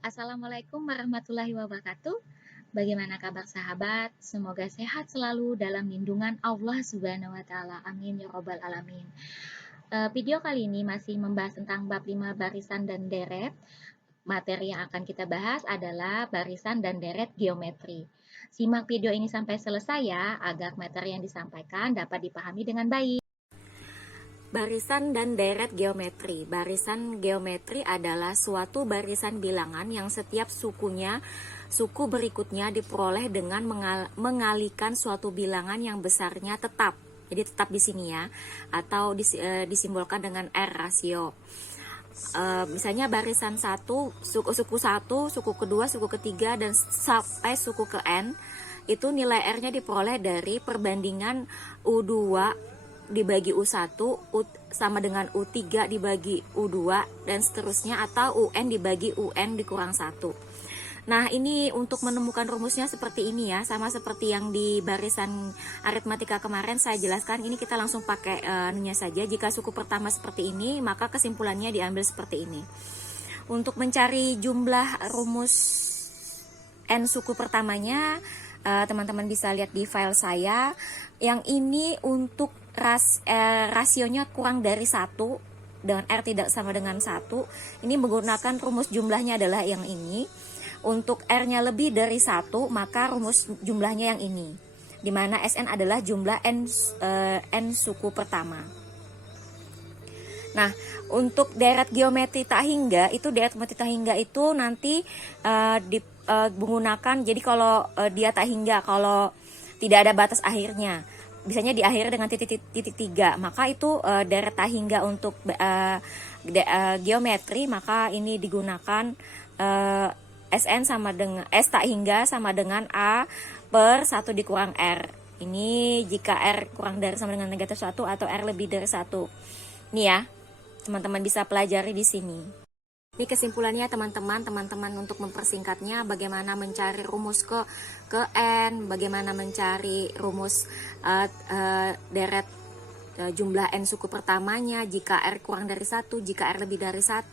Assalamualaikum warahmatullahi wabarakatuh. Bagaimana kabar sahabat? Semoga sehat selalu dalam lindungan Allah Subhanahu wa taala. Amin ya robbal alamin. Video kali ini masih membahas tentang bab 5 barisan dan deret. Materi yang akan kita bahas adalah barisan dan deret geometri. Simak video ini sampai selesai ya, agar materi yang disampaikan dapat dipahami dengan baik. Barisan dan deret geometri. Barisan geometri adalah suatu barisan bilangan yang setiap suku berikutnya diperoleh dengan mengalihkan suatu bilangan yang besarnya tetap. Jadi tetap di sini ya, atau disimbolkan dengan R rasio. Misalnya barisan 1, suku 1, suku kedua, suku ketiga, dan sampai suku ke N, itu nilai R-nya diperoleh dari perbandingan U2 dibagi U1 sama dengan U3 dibagi U2 dan seterusnya, atau UN dibagi UN dikurang 1. Nah, ini untuk menemukan rumusnya seperti ini ya, sama seperti yang di barisan aritmatika kemarin saya jelaskan. Ini kita langsung pakai nya saja. Jika suku pertama seperti ini, maka kesimpulannya diambil seperti ini. Untuk mencari jumlah rumus N suku pertamanya, teman-teman bisa lihat di file saya. Yang ini untuk rasionya kurang dari 1 dengan R tidak sama dengan 1, ini menggunakan rumus jumlahnya adalah yang ini. Untuk R-nya lebih dari 1, maka rumus jumlahnya yang ini, dimana Sn adalah jumlah N suku pertama. Nah, untuk deret geometri tak hingga itu nanti menggunakan, jadi kalau dia tak hingga, kalau tidak ada batas akhirnya, biasanya diakhiri dengan titik 3, maka itu deret tak hingga untuk geometri, maka ini digunakan Sn sama dengan S tak hingga sama dengan A per 1 dikurang R. Ini jika R kurang dari sama dengan negatif 1 atau R lebih dari 1. Ini ya, teman-teman bisa pelajari di sini. Ini kesimpulannya teman-teman untuk mempersingkatnya, bagaimana mencari rumus ke N, bagaimana mencari rumus deret jumlah N suku pertamanya jika R kurang dari 1, jika R lebih dari 1.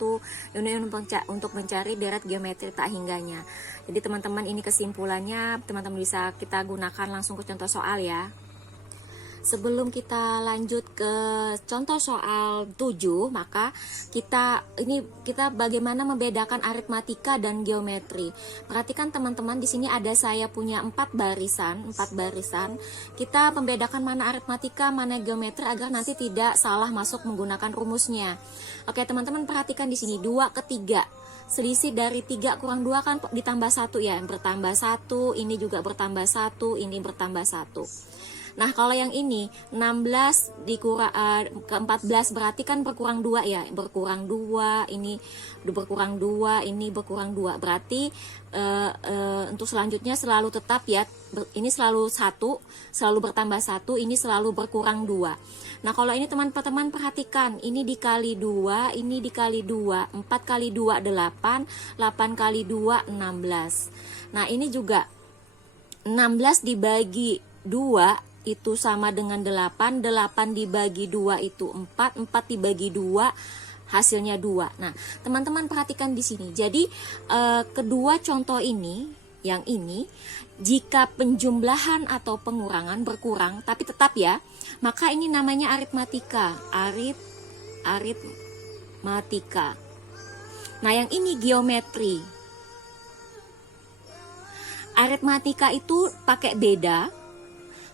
Ini untuk mencari deret geometri tak hingganya. Jadi teman-teman, ini kesimpulannya, teman-teman bisa kita gunakan langsung ke contoh soal ya. Sebelum kita lanjut ke contoh soal 7, maka kita bagaimana membedakan aritmatika dan geometri. Perhatikan teman-teman, di sini ada saya punya 4 barisan. Kita membedakan mana aritmatika, mana geometri agar nanti tidak salah masuk menggunakan rumusnya. Oke, teman-teman perhatikan di sini 2 ke 3. Selisih dari 3 kurang 2 kan ditambah 1 ya, bertambah 1, ini juga bertambah 1, ini bertambah 1. Nah, kalau yang ini 16 ke 14 berarti kan berkurang 2 ya, berkurang 2, ini berkurang 2, ini berkurang 2. Berarti untuk selanjutnya selalu tetap ya, ini selalu 1, selalu bertambah 1, ini selalu berkurang 2. Nah, kalau ini teman-teman perhatikan, ini dikali 2, ini dikali 2, 4 kali 2 8, 8 kali 2 16. Nah, ini juga 16 dibagi 2 itu sama dengan 8, 8 dibagi 2 itu 4, 4 dibagi 2 hasilnya 2. Nah, teman-teman perhatikan di sini. Jadi kedua contoh ini, yang ini, jika penjumlahan atau pengurangan berkurang tapi tetap ya, maka ini namanya aritmatika. Aritmatika. Nah, yang ini geometri. Aritmatika itu pakai beda.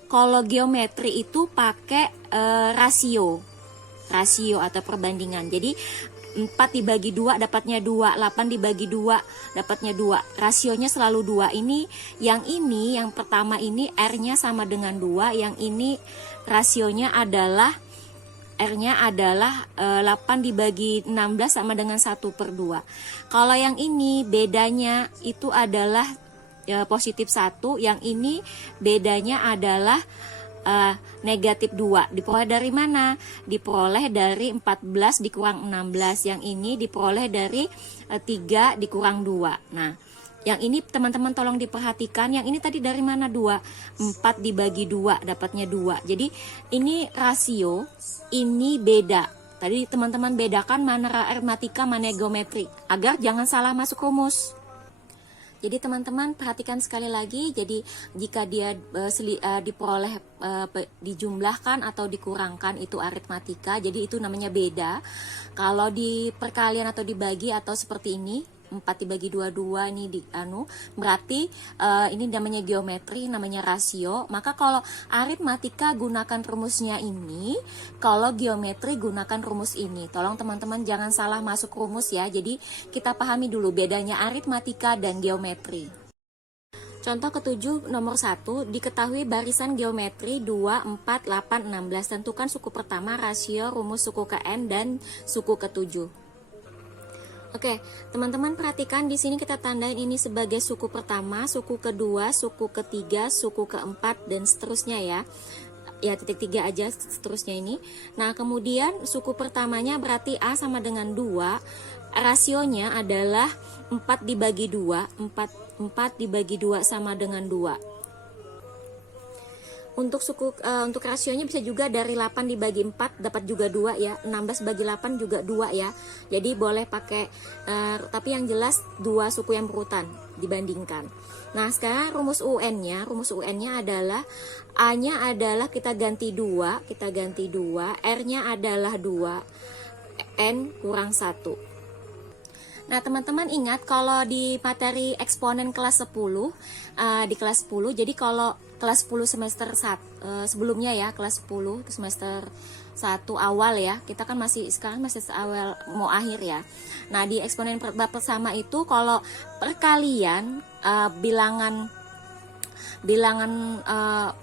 Kalau geometri itu pakai rasio atau perbandingan. Jadi 4 dibagi 2 dapatnya 2, 8 dibagi 2 dapatnya 2. Rasionya selalu 2. Yang pertama ini R-nya sama dengan 2, yang ini rasionya adalah R-nya adalah 8 dibagi 16 sama dengan 1/2. Kalau yang ini bedanya itu adalah positif 1, yang ini bedanya adalah negatif 2. Diperoleh dari mana? Diperoleh dari 14 dikurang 16. Yang ini diperoleh dari 3 dikurang 2. Nah, yang ini teman-teman tolong diperhatikan, yang ini tadi dari mana 2? 4 dibagi 2 dapatnya 2. Jadi ini rasio, ini beda. Tadi teman-teman bedakan mana aritmatika, mana geometri, agar jangan salah masuk rumus. Jadi teman-teman perhatikan sekali lagi, jadi jika dia diperoleh dijumlahkan atau dikurangkan itu aritmatika, jadi itu namanya beda. Kalau di perkalian atau dibagi atau seperti ini 4 dibagi 22 ini berarti ini namanya geometri, namanya rasio. Maka kalau aritmatika gunakan rumusnya ini, kalau geometri gunakan rumus ini. Tolong teman-teman jangan salah masuk rumus ya. Jadi kita pahami dulu bedanya aritmatika dan geometri. Contoh ketujuh nomor 1, diketahui barisan geometri 2, 4, 8, 16. Tentukan suku pertama, rasio, rumus suku ke N, dan suku ke-7. Oke, teman-teman perhatikan di sini kita tandain ini sebagai suku pertama, suku kedua, suku ketiga, suku keempat, dan seterusnya ya. Ya, titik 3 aja seterusnya ini. Nah, kemudian suku pertamanya berarti A sama dengan 2. Rasionya adalah 4 dibagi 2. 4 dibagi 2 sama dengan 2. Untuk rasionya bisa juga dari 8 dibagi 4 dapat juga 2 ya. 16 bagi 8 juga 2 ya. Jadi boleh pakai tapi yang jelas 2 suku yang berurutan dibandingkan. Nah, sekarang rumus UN-nya adalah A-nya adalah kita ganti 2, R-nya adalah 2, N kurang 1. Nah, teman-teman ingat kalau di materi eksponen kelas 10, di kelas 10, jadi kalau kelas 10 semester 1 sebelumnya ya, kelas 10 semester 1 awal ya, kita kan sekarang masih awal mau akhir ya. Nah, di eksponen bab pertama itu kalau perkalian bilangan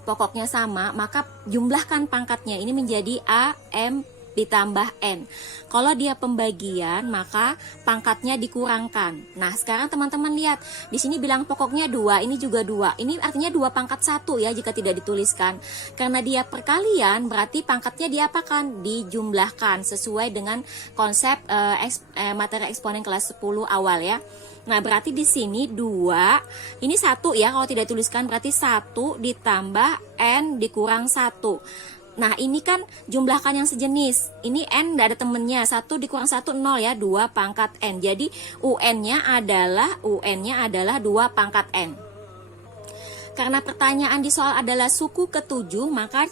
pokoknya sama, maka jumlahkan pangkatnya ini menjadi A, M, ditambah N. Kalau dia pembagian, maka pangkatnya dikurangkan. Nah, sekarang teman-teman lihat, di sini bilang pokoknya 2, ini juga 2. Ini artinya 2 pangkat 1 ya jika tidak dituliskan. Karena dia perkalian, berarti pangkatnya diapakan? Dijumlahkan sesuai dengan konsep materi eksponen kelas 10 awal ya. Nah, berarti di sini 2, ini 1 ya, kalau tidak dituliskan berarti 1 ditambah N dikurang 1. Nah, ini kan jumlahkan yang sejenis. Ini N tidak ada temennya. 1 dikurang 1, 0 ya. 2 pangkat N. Jadi UN-nya adalah 2 pangkat N. Karena pertanyaan di soal adalah suku ke-7, maka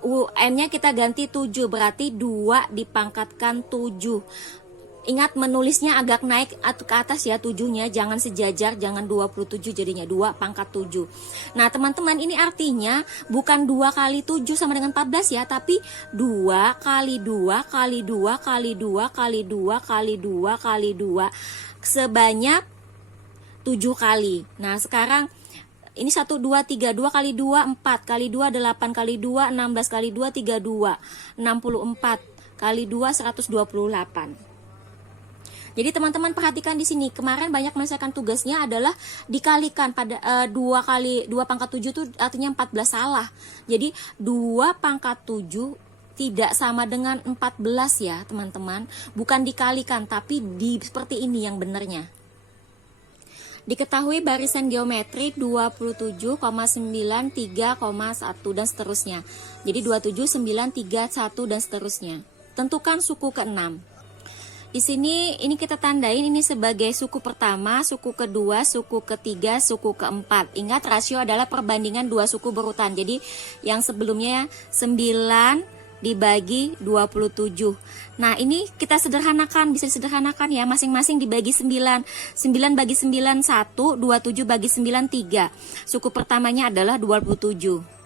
UN-nya kita ganti 7. Berarti 2 dipangkatkan 7. Ingat menulisnya agak naik atau ke atas ya 7-nya, jangan sejajar, jangan 27 jadinya 2 pangkat 7. Nah, teman-teman ini artinya bukan 2 kali 7 sama dengan 14 ya, tapi 2 kali 2 kali 2 kali 2 kali 2 kali 2 kali 2 sebanyak 7 kali. Nah, sekarang ini 1, 2, 3, 2 kali 2, 4, kali 2, 8, kali 2, 16, kali 2, 32, 64, kali 2, 128. Jadi teman-teman perhatikan di sini, kemarin banyak menyelesaikan tugasnya adalah dikalikan pada 2 kali 2 pangkat 7 itu artinya 14, salah. Jadi 2 pangkat 7 tidak sama dengan 14 ya teman-teman. Bukan dikalikan tapi seperti ini yang benernya. Diketahui barisan geometri 27,931 dan seterusnya. Jadi 27931 dan seterusnya. Tentukan suku ke-6. Di sini ini kita tandain ini sebagai suku pertama, suku kedua, suku ketiga, suku keempat. Ingat rasio adalah perbandingan 2 suku berurutan. Jadi yang sebelumnya 9 dibagi 27. Nah, ini kita sederhanakan, bisa disederhanakan ya, masing-masing dibagi 9. 9 bagi 9 1, 27 bagi 9 3. Suku pertamanya adalah 27.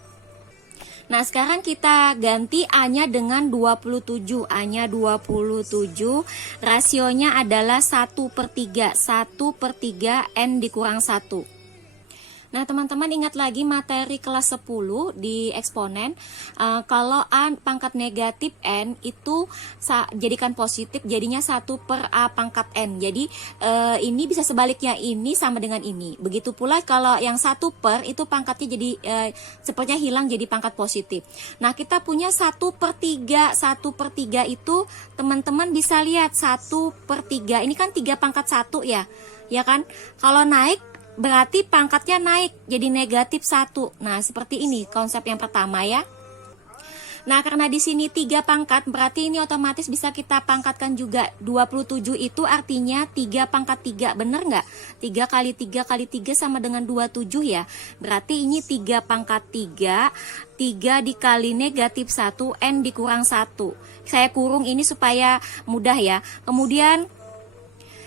Nah, sekarang kita ganti A-nya dengan 27. A-nya 27, rasionya adalah 1/3. 1/3 N dikurang 1. Nah, teman-teman ingat lagi materi kelas 10 di eksponen, kalau A pangkat negatif N itu jadikan positif, jadinya 1/A pangkat N. Jadi ini bisa sebaliknya, ini sama dengan ini. Begitu pula kalau yang 1/, itu pangkatnya jadi sepertinya hilang jadi pangkat positif. Nah, kita punya 1/3. 1/3 itu teman-teman bisa lihat 1/3. Ini kan 3 pangkat 1 ya. Ya kan? Kalau naik berarti pangkatnya naik jadi negatif 1. Nah, seperti ini konsep yang pertama ya. Nah, karena di sini 3 pangkat, berarti ini otomatis bisa kita pangkatkan juga. 27 itu artinya 3 pangkat 3, bener nggak? 3 kali 3 kali 3 sama dengan 27 ya. Berarti ini 3 pangkat 3, 3 dikali negatif 1, N dikurang 1. Saya kurung ini supaya mudah ya. Kemudian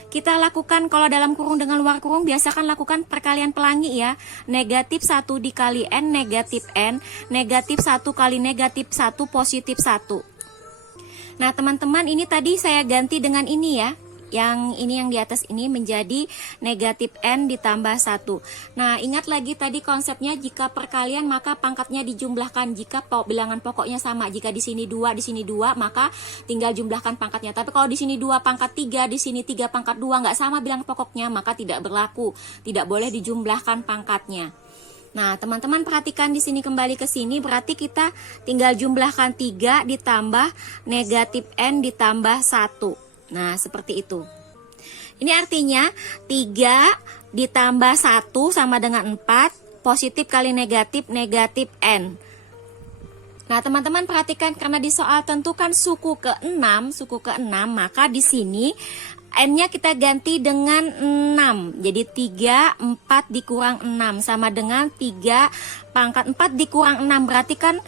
kita lakukan kalau dalam kurung dengan luar kurung, biasakan lakukan perkalian pelangi ya. Negatif 1 dikali N, negatif N. Negatif 1 kali negatif 1, positif 1. Nah teman-teman, ini tadi saya ganti dengan ini ya. Yang ini yang di atas ini menjadi negatif N ditambah 1. Nah ingat lagi tadi konsepnya, jika perkalian maka pangkatnya dijumlahkan. Jika bilangan pokoknya sama, jika di sini 2, di sini 2, maka tinggal jumlahkan pangkatnya. Tapi kalau di sini 2 pangkat 3, di sini 3 pangkat 2, nggak sama bilangan pokoknya, maka tidak berlaku. Tidak boleh dijumlahkan pangkatnya. Nah, teman-teman perhatikan di sini, kembali ke sini, berarti kita tinggal jumlahkan 3 ditambah negatif N ditambah 1. Nah, seperti itu. Ini artinya 3 ditambah 1 sama dengan 4, positif kali negatif, negatif N. Nah, teman-teman perhatikan, karena di soal tentukan suku ke-6, maka di sini N-nya kita ganti dengan 6. Jadi 3, 4 dikurang 6 sama dengan 3 pangkat 4 dikurang 6. Berarti kan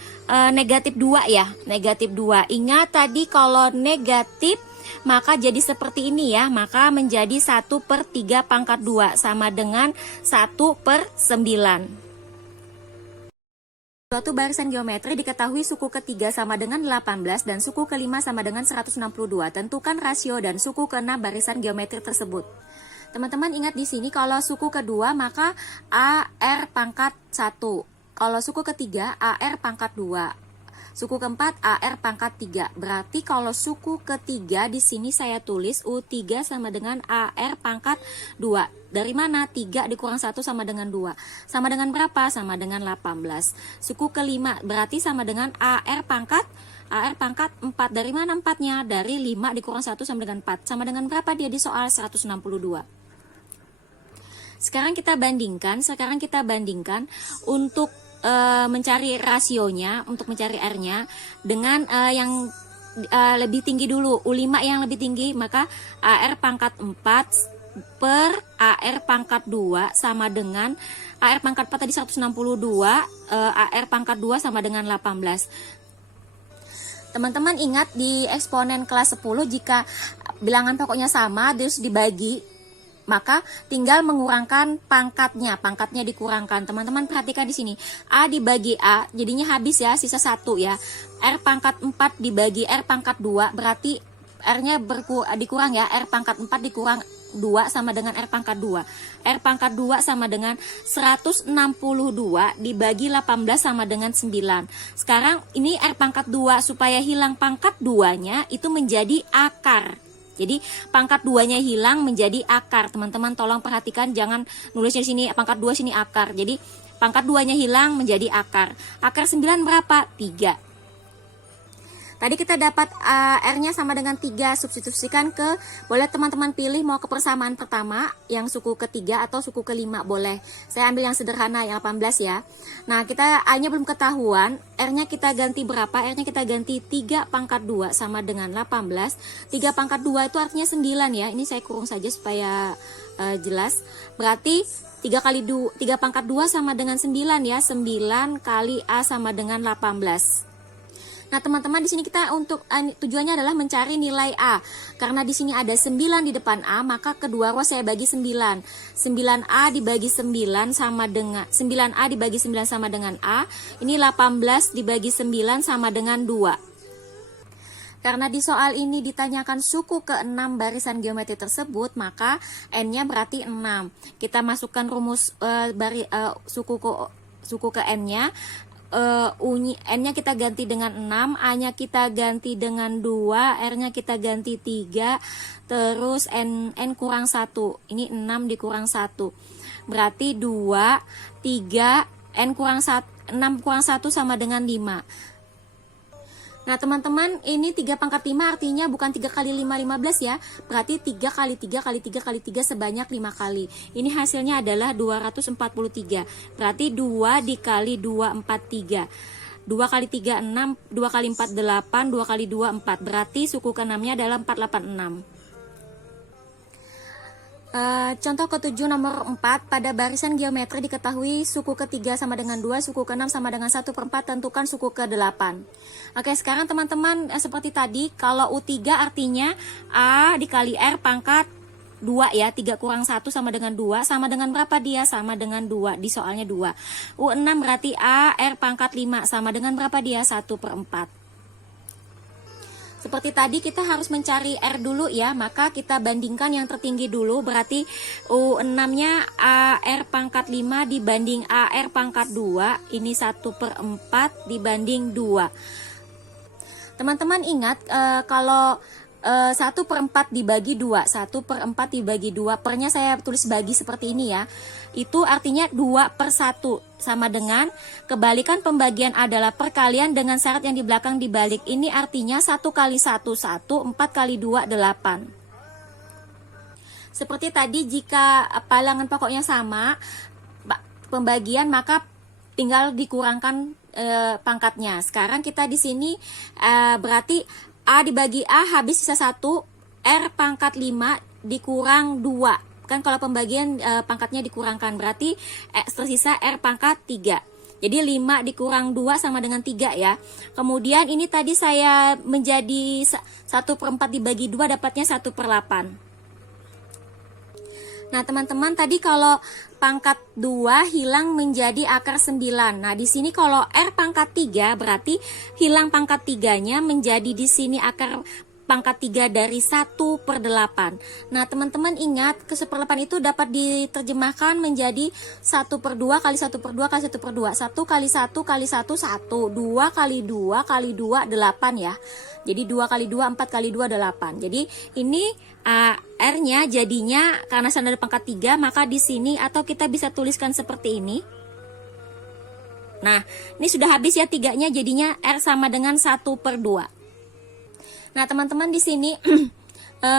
negatif 2 ya, negatif 2. Ingat tadi kalau negatif maka jadi seperti ini ya, maka menjadi 1/3 pangkat 2 sama dengan 1/9. Suatu barisan geometri diketahui suku ketiga sama dengan 18 dan suku kelima sama dengan 162. Tentukan rasio dan suku keenam barisan geometri tersebut. Teman-teman ingat di sini kalau suku kedua maka AR pangkat 1. Kalau suku ketiga AR pangkat 2. Suku keempat AR pangkat 3. Berarti kalau suku ketiga di sini saya tulis U3 sama dengan AR pangkat 2. Dari mana? 3 dikurang 1 sama dengan 2. Sama dengan berapa? Sama dengan 18. Suku kelima berarti sama dengan AR pangkat 4. Dari mana 4-nya? Dari 5 dikurang 1 sama dengan 4. Sama dengan berapa dia di soal? 162. Sekarang kita bandingkan untuk mencari rasionya, untuk mencari R-nya dengan yang lebih tinggi dulu, U5 yang lebih tinggi, maka AR pangkat 4 per AR pangkat 2 sama dengan AR pangkat 4 tadi 162, AR pangkat 2 sama dengan 18. Teman-teman ingat di eksponen kelas 10 jika bilangan pokoknya sama terus dibagi, maka tinggal mengurangkan pangkatnya dikurangkan. Teman-teman perhatikan di sini, A dibagi A, jadinya habis ya, sisa 1 ya. R pangkat 4 dibagi R pangkat 2, berarti R-nya dikurang ya, R pangkat 4 dikurang 2 sama dengan R pangkat 2. R pangkat 2 sama dengan 162 dibagi 18 sama dengan 9. Sekarang ini R pangkat 2, supaya hilang pangkat 2-nya itu menjadi akar. Jadi pangkat 2-nya hilang menjadi akar. Teman-teman tolong perhatikan, jangan nulisnya di sini pangkat 2 sini akar. Jadi pangkat 2-nya hilang menjadi akar. Akar 9 berapa? 3. Tadi kita dapat R-nya sama dengan 3, substitusikan ke, boleh teman-teman pilih mau ke persamaan pertama, yang suku ketiga atau suku kelima, boleh. Saya ambil yang sederhana, yang 18 ya. Nah, kita A-nya belum ketahuan, R-nya kita ganti berapa? R-nya kita ganti 3 pangkat 2 sama dengan 18. 3 pangkat 2 itu artinya 9 ya, ini saya kurung saja supaya jelas. Berarti 3 pangkat 2 sama dengan 9 ya, 9 kali A sama dengan 18. Nah teman-teman di sini kita untuk tujuannya adalah mencari nilai A. Karena di sini ada 9 di depan A, maka kedua row saya bagi 9. 9A dibagi 9 sama dengan 9A dibagi 9 sama dengan A. Ini 18 dibagi 9 sama dengan 2. Karena di soal ini ditanyakan suku ke-6 barisan geometri tersebut, maka N-nya berarti 6. Kita masukkan rumus suku ke N-nya. N-nya kita ganti dengan 6, A-nya kita ganti dengan 2, R-nya kita ganti 3, terus N kurang 1. Ini 6 dikurang 1. Berarti 2, 3, N kurang 1, 6 kurang 1 sama dengan 5. Nah teman-teman, ini 3 pangkat 5 artinya bukan 3 kali 5, 15 ya. Berarti 3 kali 3 kali 3 kali 3 sebanyak 5 kali. Ini hasilnya adalah 243. Berarti 2 dikali 2, 43. 2 kali 3 6, 2 kali 4 8, 2 kali 2 4. Berarti suku ke-6-nya adalah 486. Contoh ke-7 nomor 4, pada barisan geometri diketahui suku ke-3 sama dengan 2, suku ke-6 sama dengan 1/4, tentukan suku ke-8. Oke, sekarang teman-teman seperti tadi, kalau U3 artinya A dikali R pangkat 2 ya, 3 kurang 1 sama dengan 2, sama dengan berapa dia? Sama dengan 2, di soalnya 2. U6 berarti A R pangkat 5 sama dengan berapa dia? 1/4. Seperti tadi kita harus mencari R dulu ya, maka kita bandingkan yang tertinggi dulu, berarti U6-nya AR pangkat 5 dibanding AR pangkat 2, ini 1/4 dibanding 2. Teman-teman ingat kalau 1/4 dibagi 2, 1/4 dibagi 2, pernya saya tulis bagi seperti ini ya, itu artinya 2/1, sama dengan kebalikan pembagian adalah perkalian dengan syarat yang di belakang dibalik. Ini artinya 1 kali 1 1, 4 kali 2 8. Seperti tadi, jika bilangan pokoknya sama pembagian, maka tinggal dikurangkan pangkatnya. Sekarang kita di sini berarti A dibagi A habis sisa 1, R pangkat 5 dikurang 2. Kan kalau pembagian pangkatnya dikurangkan, berarti tersisa R pangkat 3. Jadi 5 dikurang 2 sama dengan 3 ya. Kemudian ini tadi saya menjadi 1/4 dibagi 2, dapatnya 1/8. Nah teman-teman, tadi kalau pangkat 2 hilang menjadi akar 9. Nah di sini kalau R pangkat 3 berarti hilang pangkat 3-nya menjadi di sini akar pangkat 3 dari 1/8. Nah teman-teman ingat, ke 1/8 itu dapat diterjemahkan menjadi 1/2 kali 1/2 kali 1/2. 1 kali 1 kali 1 1, 2 kali 2 kali 2 8 ya. Jadi 2 kali 2 4 kali 2 8. Jadi ini R-nya jadinya karena ada pangkat 3, maka di sini atau kita bisa tuliskan seperti ini. Nah, ini sudah habis ya 3-nya, jadinya R sama dengan 1/2. Nah, teman-teman di sini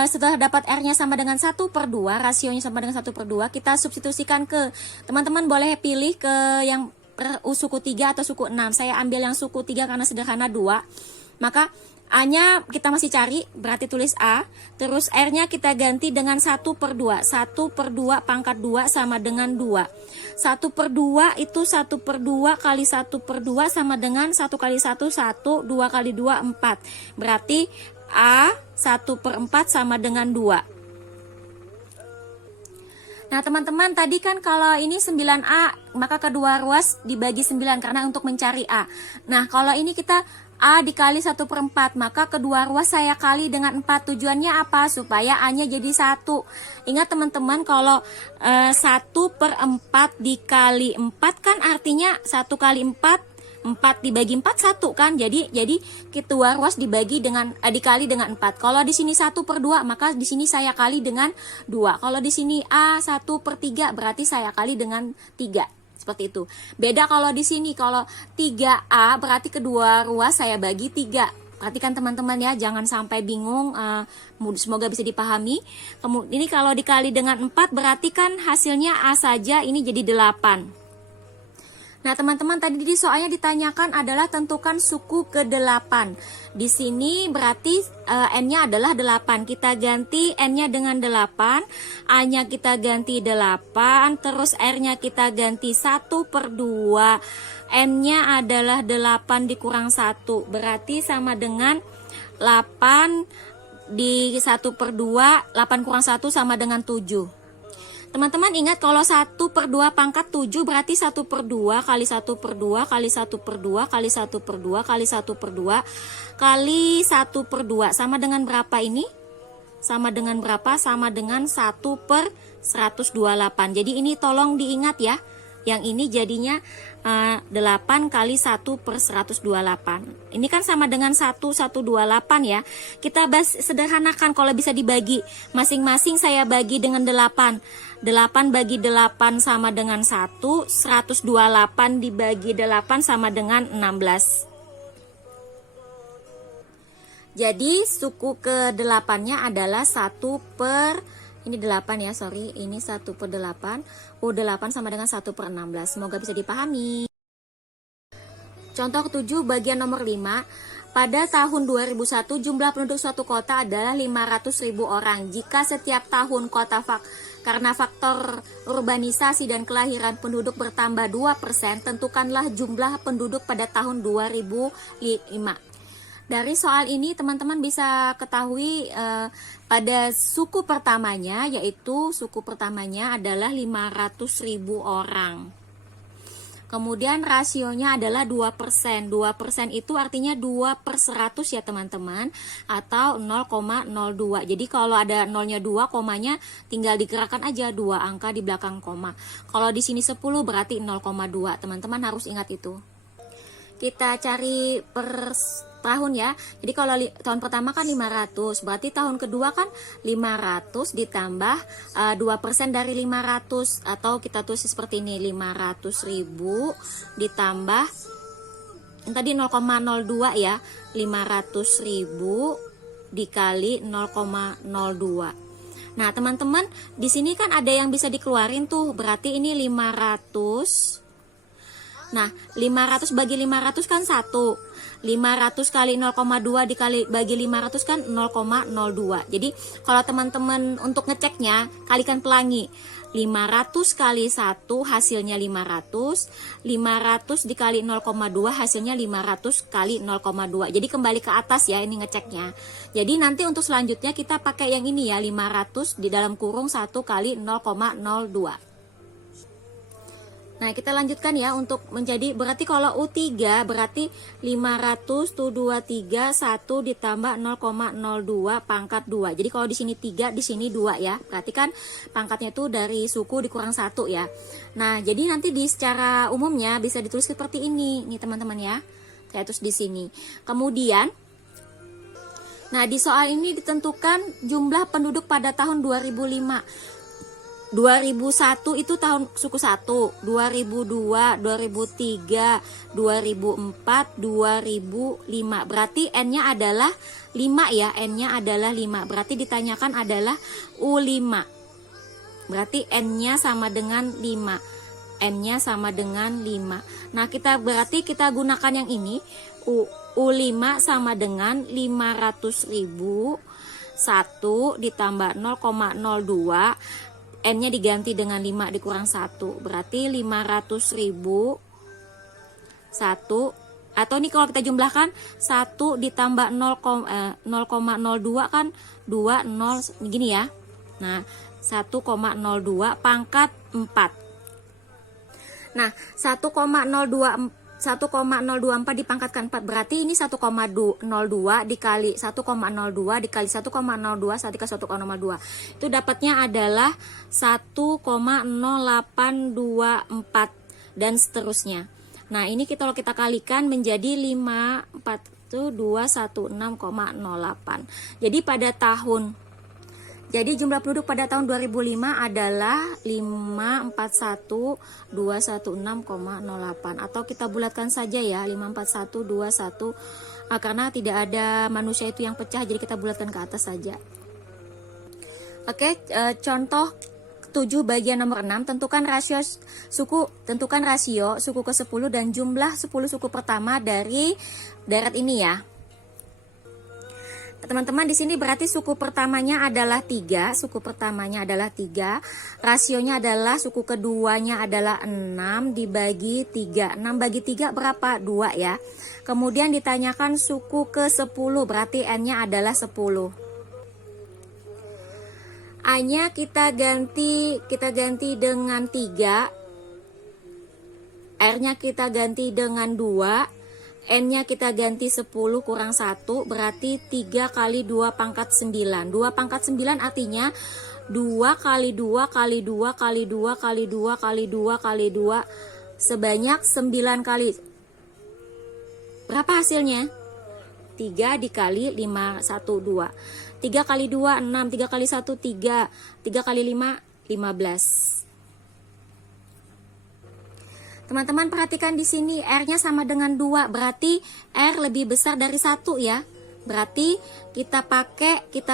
setelah dapat R-nya sama dengan 1/2, rasionya sama dengan 1/2, kita substitusikan ke, teman-teman boleh pilih ke yang suku 3 atau suku 6. Saya ambil yang suku 3 karena sederhana 2. Maka A-nya kita masih cari, berarti tulis A. Terus R-nya kita ganti dengan 1/2. 1/2 pangkat 2 sama dengan 2. 1/2 itu 1/2 kali 1/2 sama dengan 1 kali 1 1, 2 kali 2 4. Berarti A 1/4 sama dengan 2. Nah teman-teman, tadi kan kalau ini 9A, maka kedua ruas dibagi 9 karena untuk mencari A. Nah kalau ini kita A dikali 1/4, maka kedua ruas saya kali dengan 4. Tujuannya apa? Supaya A-nya jadi 1. Ingat teman-teman, kalau 1/4 dikali 4 kan artinya 1 kali 4, 4 dibagi 4 1 kan. Jadi kedua ruas dibagi dengan dikali dengan 4. Kalau di sini 1/2, maka di sini saya kali dengan 2. Kalau di sini A 1/3, berarti saya kali dengan 3. Seperti itu. Beda kalau di sini, kalau 3A berarti kedua ruas saya bagi 3. Perhatikan teman-teman ya, jangan sampai bingung, semoga bisa dipahami. Kemudian ini kalau dikali dengan 4 berarti kan hasilnya A saja, ini jadi 8. Nah teman-teman, tadi di soalnya ditanyakan adalah tentukan suku ke-8. Di sini berarti N-nya adalah 8. Kita ganti N-nya dengan 8, A-nya kita ganti 8, terus R-nya kita ganti 1/2. N-nya adalah 8 dikurang 1, berarti sama dengan 8 di 1/2, 8 kurang 1 sama dengan 7. Teman-teman ingat, kalau 1/2 pangkat 7 berarti 1/2 kali 1/2 kali 1/2 kali 1/2 kali 1/2 kali 1/2 sama dengan berapa ini? Sama dengan berapa? Sama dengan 1/128. Jadi ini tolong diingat ya. Yang ini jadinya 8 kali 1/128. Ini kan sama dengan 1/128 ya. Kita sederhanakan kalau bisa dibagi. Masing-masing saya bagi dengan 8. 8 bagi 8 sama dengan 1. 128 dibagi 8 sama dengan 16. Jadi suku ke-8-nya adalah 1/, ini 8 ya, sorry, ini 1/8. U8 sama dengan 1/16. Semoga bisa dipahami. Contoh ke-7 bagian nomor 5. Pada tahun 2001 jumlah penduduk suatu kota adalah 500.000 orang. Jika setiap tahun karena faktor urbanisasi dan kelahiran penduduk bertambah 2%, tentukanlah jumlah penduduk pada tahun 2005. Dari soal ini teman-teman bisa ketahui pada suku pertamanya, yaitu suku pertamanya adalah 500.000 orang. Kemudian rasionya adalah 2%. 2% itu artinya 2/100 ya teman-teman, atau 0,02. Jadi kalau ada nolnya 2, komanya tinggal digerakkan aja 2 angka di belakang koma. Kalau di sini 10 berarti 0,2. Teman-teman harus ingat itu. Kita cari per tahun ya. Jadi kalau tahun pertama kan 500, berarti tahun kedua kan 500 ditambah 2% dari 500, atau kita tulis seperti ini, 500.000 ditambah tadi 0,02 ya, 500.000 dikali 0,02. Nah teman-teman, di sini kan ada yang bisa dikeluarin tuh, berarti ini 500. Nah, 500 bagi 500 kan 1. 500 kali 0,2 bagi 500 kan 0,02. Jadi, kalau teman-teman untuk ngeceknya, kalikan pelangi. 500 kali 1 hasilnya 500. 500 dikali 0,2 hasilnya 500 kali 0,2. Jadi, kembali ke atas ya ini ngeceknya. Jadi, nanti untuk selanjutnya kita pakai yang ini ya, 500 di dalam kurung 1 kali 0,02. Nah, kita lanjutkan ya untuk menjadi, berarti kalau U3 berarti 500 tuh 23 1 ditambah 0,02 pangkat 2. Jadi kalau di sini 3, di sini 2 ya. Berarti kan pangkatnya tuh dari suku dikurang 1 ya. Nah, jadi nanti secara umumnya bisa ditulis seperti ini nih teman-teman ya. Saya tulis di sini. Kemudian nah, di soal ini ditentukan jumlah penduduk pada tahun 2005. 2001 itu tahun suku 1, 2002, 2003, 2004, 2005. Berarti N-nya adalah 5 ya, N-nya adalah 5. Berarti ditanyakan adalah U5. Berarti N-nya sama dengan 5. N-nya sama dengan 5. Nah, berarti kita gunakan yang ini. U5 sama dengan 500.000 1 ditambah 0,02. N-nya diganti dengan 5 dikurang 1, berarti 500.000 1, atau nih kalau kita jumlahkan 1 ditambah 0,02 kan 20 gini ya. Nah, 1,02 pangkat 4. Nah, 1,024 dipangkatkan 4 berarti ini 1,02 dikali 1,02 dikali 1,02 dikali 1,02. Itu dapatnya adalah 1,0824 dan seterusnya. Nah, ini kalau kita kalikan menjadi 54216,08. Jadi jumlah penduduk pada tahun 2005 adalah 541.216,08, atau kita bulatkan saja ya 54121 karena tidak ada manusia itu yang pecah, jadi kita bulatkan ke atas saja. Oke, contoh 7 bagian nomor 6, tentukan rasio suku ke-10 dan jumlah 10 suku pertama dari deret ini ya. Teman-teman, di sini berarti suku pertamanya adalah 3, rasionya adalah suku keduanya adalah 6 dibagi 3. 6 bagi 3 berapa? 2 ya. Kemudian ditanyakan suku ke-10, berarti N-nya adalah 10. A-nya kita ganti dengan 3, R-nya kita ganti dengan 2, N-nya kita ganti 10 kurang 1, berarti 3 kali 2 pangkat 9. 2 pangkat 9 artinya 2 kali 2 kali 2 kali 2 kali 2 kali 2 kali 2 sebanyak 9 kali. Berapa hasilnya? 3 dikali 5, 1, 2. 3 kali 2, 6. 3 kali 1, 3. 3 kali 5, 15. Teman-teman perhatikan di sini R-nya sama dengan 2, berarti R lebih besar dari 1 ya. Berarti kita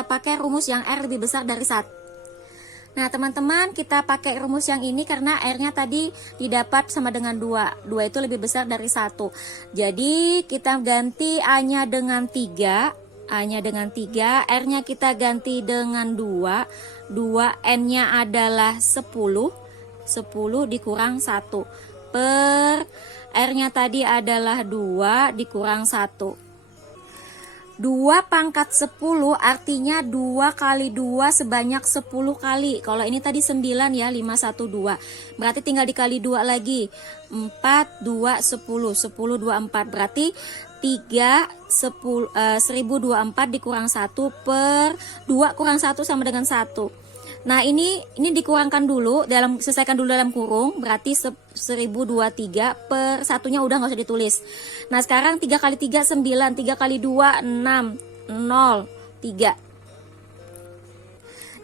pakai rumus yang R lebih besar dari 1. Nah, teman-teman, kita pakai rumus yang ini karena R-nya tadi didapat sama dengan 2. 2 itu lebih besar dari 1. Jadi, kita ganti A-nya dengan 3. A-nya dengan 3, R-nya kita ganti dengan 2. 2, N-nya adalah 10. 10 dikurang 1. Per R-nya tadi adalah 2 dikurang 1. 2 pangkat 10 artinya 2 kali 2 sebanyak 10 kali. Kalau ini tadi 9 ya, 512. Berarti tinggal dikali 2 lagi. 4, 2, 10. 10, 24. Berarti 3, 1024 dikurang 1 per 2 kurang 1 sama dengan 1. Nah, ini dikurangkan dulu, selesaikan dulu dalam kurung, berarti 1023 per satunya udah nggak usah ditulis. Nah, sekarang 3 kali 3 9, 3 kali 2 6, 0, 3.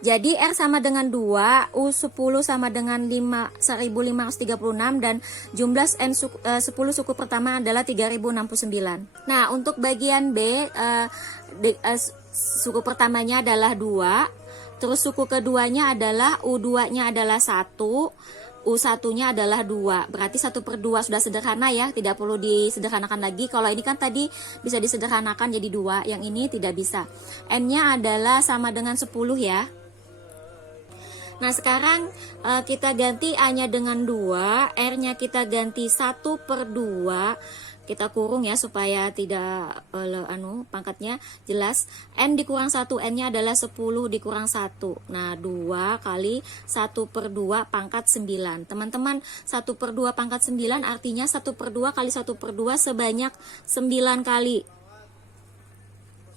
Jadi R sama dengan 2, U10 sama dengan 1536 dan jumlah N 10 suku pertama adalah 3069. Nah, untuk bagian B, suku pertamanya adalah 2. Terus suku keduanya adalah U2-nya adalah 1, U1-nya adalah 2. Berarti 1 per 2 sudah sederhana ya, tidak perlu disederhanakan lagi. Kalau ini kan tadi bisa disederhanakan jadi 2, yang ini tidak bisa. N-nya adalah sama dengan 10 ya. Nah, sekarang kita ganti A-nya dengan 2, R-nya kita ganti 1 per 2. Kita kurung ya supaya tidak pangkatnya jelas. N dikurang 1, N-nya adalah 10 dikurang 1. Nah, 2 kali 1 per 2 pangkat 9. Teman-teman, 1 per 2 pangkat 9 artinya 1 per 2 kali 1 per 2 sebanyak 9 kali.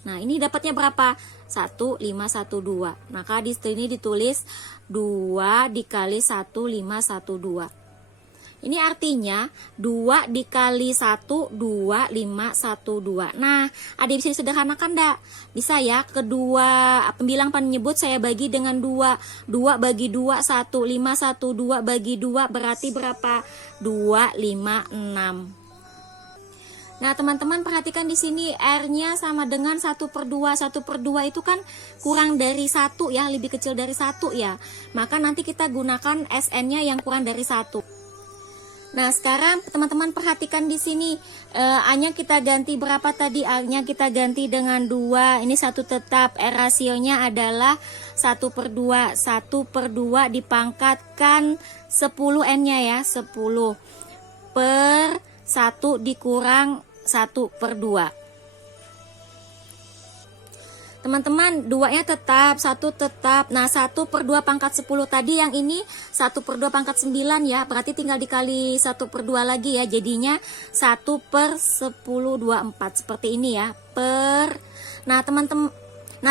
Nah, ini dapatnya berapa? 1512. Maka di sini ditulis 2 dikali 1512. Ini artinya 2 dikali 1, 2, 5, 1, 2. Nah, ada bisa disederhanakan enggak? Bisa ya, kedua pembilang penyebut saya bagi dengan 2. 2 bagi 2, 1, 5, 1, 2 bagi 2 berarti berapa? 2, 5, 6. Nah, teman-teman perhatikan di sini R-nya sama dengan 1 per 2. 1 per 2 itu kan kurang dari 1 ya, lebih kecil dari 1 ya. Maka nanti kita gunakan SN-nya yang kurang dari 1. Nah, sekarang teman-teman perhatikan di sini A-nya kita ganti berapa tadi? A-nya kita ganti dengan 2. Ini 1 tetap. R rasionya adalah 1 per 2. 1 per 2 dipangkatkan 10 N-nya ya, 10 per 1 dikurang 1 per 2. Teman-teman, 2-nya tetap, 1 tetap. Nah, 1 per 2 pangkat 10 tadi yang ini 1 per 2 pangkat 9 ya. Berarti tinggal dikali 1 per 2 lagi ya. Jadinya 1 per 10, 24. Seperti ini ya. Nah,